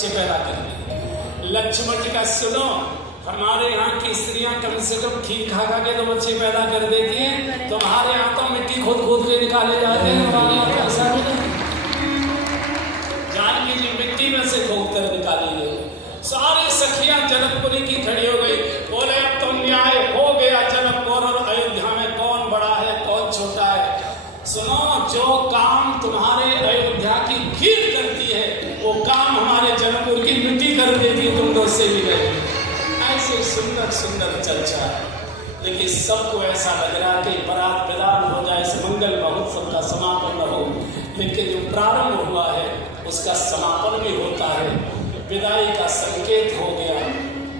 बच्चे पैदा कर दिए। लक्ष्मण जी का सुनो, हमारे यहाँ की स्त्रियां कम से कम खीर खा खा के तो बच्चे पैदा कर देती हैं, तुम्हारे यहाँ तो मिट्टी खोद खोद के निकाले जाते हैं। हमारे यहाँ तो ऐसा नहीं, जानकी जी मिट्टी में से खोद कर निकाली गई। सारी सखियां जनकपुरी की खड़ी हो गई, बोले अब तो न्याय हो गया, जनकपुर और अयोध्या में कौन बड़ा है कौन छोटा है। सुनो, जो काम तुम्हारे अयोध्या की खीर करती है वो काम हमारे जनकपुर की मिट्टी कर देती है, तुम तो उससे भी गए। ऐसे सुंदर सुंदर चर्चा, लेकिन सबको ऐसा लग रहा कि बरात विदान हो जाए, इस मंगल महोत्सव का समापन न हो, लेकिन जो प्रारंभ हुआ है उसका समापन भी होता है। विदाई का संकेत हो गया।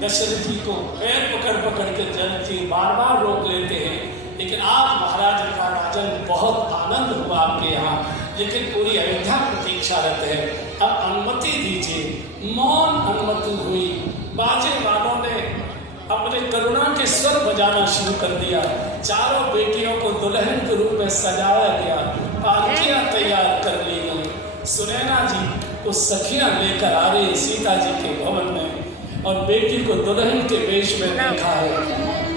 दशरथ जी को पैर पकड़ पकड़ के जनक जी बार बार रोक लेते हैं, लेकिन आज महाराज का राजन बहुत आनंद हुआ आपके यहाँ, लेकिन पूरी अयोध्या प्रतीक्षारत है। अब अनुमति दीजिए। मौन अनुमति हुई। बाजे वालों ने अपने करुणा के स्वर बजाना शुरू कर दिया। चारों बेटियों को दुल्हन के रूप में सजाया गया, पालकियां तैयार कर ली गई। सुनैना जी को सखियां लेकर आ रही सीता जी के भवन में, और बेटी को दुल्हन के वेश में देखा है।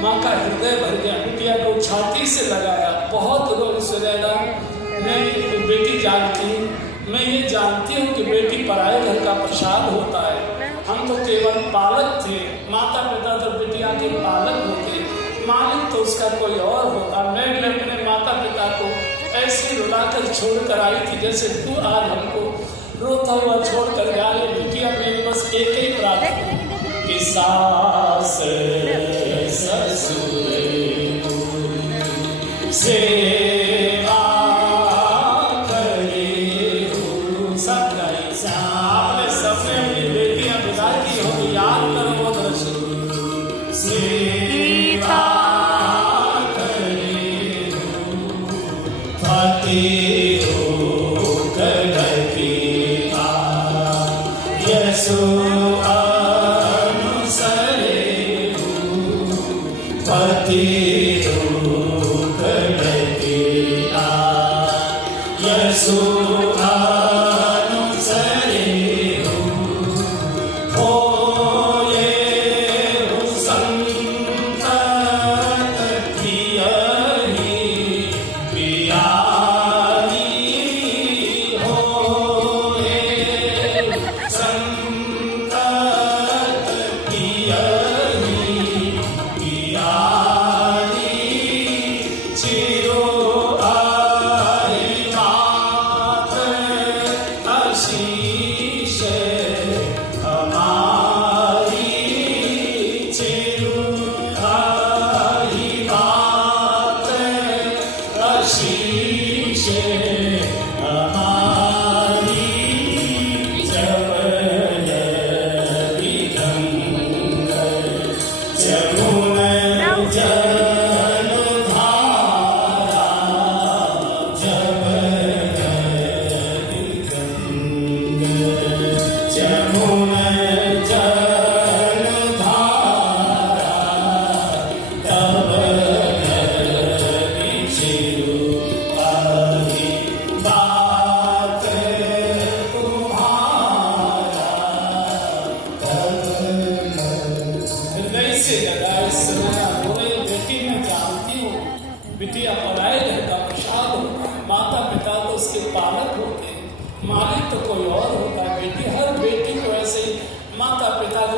माँ का हृदय भर गया, बिटिया को छाती से लगाया, बहुत रोग सुनैना। मैं बेटी जानती, मैं ये जानती हूँ कि बेटी पराये घर का प्रसाद होता है, हम तो केवल पालक थे, माता पिता तो बिटिया के पालक होते, मालिक तो उसका कोई और होता। मैं भी अपने माता पिता को ऐसे रुलाकर छोड़ कर आई थी जैसे तू आज हमको रोता हुआ छोड़ कर जा रही। बिटिया मेरी बस एक ही प्रार्थना कि सास ससुर सेवा करे हो। सब गाई आपने सबने अपनी बेटियां विदा की हो, याद करो वो दृश्य। सेवा करे हो पति हो कड़की यसो अनुसरे हो पति हो कड़की यसो पालक होते, मालिक तो कोई और होता। बेटी हर बेटी को ऐसे ही माता पिता को